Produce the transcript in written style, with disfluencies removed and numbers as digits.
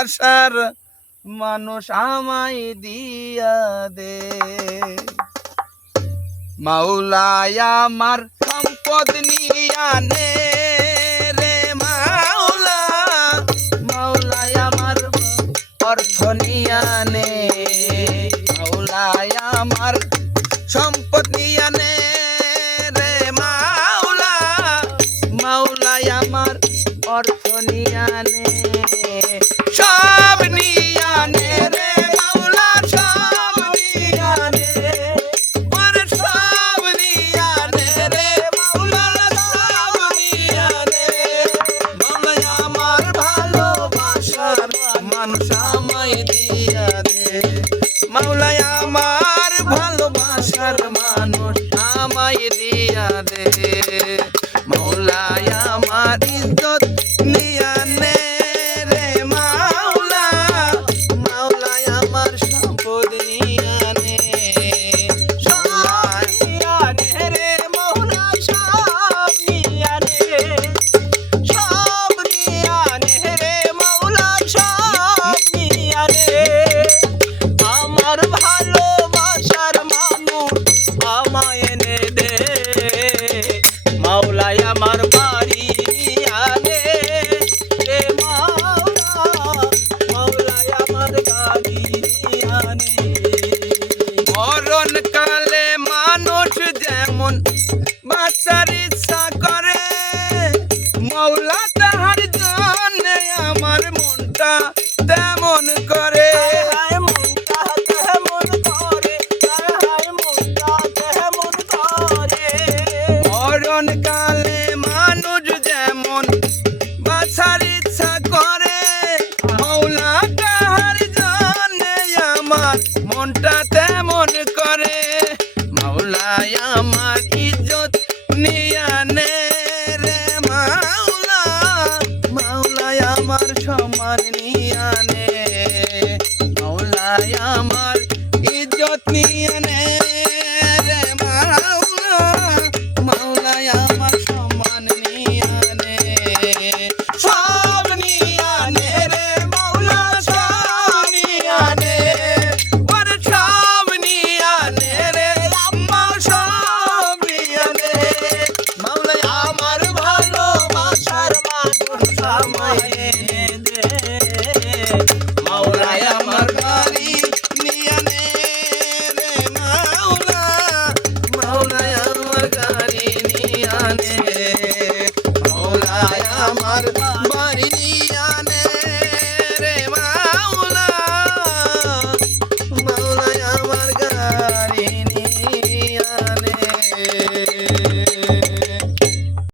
ভালোবাসার মানুষ আমায় দিয়া দে। মাওলাই আমার সম্পদ নিয়া নে রে মাওলা, মাওলাই আমার অর্থ নিয়া নে, মাওলাই আমার সম্পদ নিয়া নে রে মাওলা, মাওলাই আমার অর্থ নিয়া নে, সব নিয়া নে রে মাওলা, সব নিয়া নে, ওরে সব নিয়া নে রে মাওলা, সব নিয়া নে। মাওলাই আমার ভালোবাসার মানুষ আমায় দিয়া দে, মাওলাই আমার ভালোবাসার মানুষ আমায় দিয়া দে। মাওলাই আমার ইজ্জত নিয়া নে রে মাওলা, মাওলাই আমার সম্পদ নিয়া নে, সব নিয়া নে রে মাওলা, সব নিয়া নে, সব নিয়া নে রে মাওলা, সব নিয়া নে। আমার ভালোবাসার মানুষ আমায় এনে দে, মাওলাই আমার বাড়ি নিয়া নে রে মাওলা, মাওলাই আমার গাড়ি নিয়া নে। মরণ কালে মানুষ যেমন বাঁচার ইচ্ছা করে, মাওলা তাহার জন্য আমার মনটা তেমন করে, মনটা তেমন করে, মনটা তেমন করে। মরণ কালে মানুষ যেমন বাঁচার ইচ্ছা করে, মাওলা তাহার জন্য আমার মনটা তেমন করে। মাওলাই আমার ইজ্জত নিয়া নে রে মাওলা, মাওলাই আমার সম্মান নিয়া নে, মাওলাই আমার ইজ্জত নিয়া নে রে মাওলা, মাওলাই আমার সম্মান নিয়া নে, সব নিয়া নে রে মাওলা, সব নিয়া নে, ওরে সব নিয়া নে রে আম্মা, সব নিয়া নে। মাওলাই আমার ভালোবাসার মানুষ আমায় এনে দে, মাওলাই আমার গাড়ি নিয়া নে রে মাওলা, মাওলাই আমার গাড়ি নিয়া নে।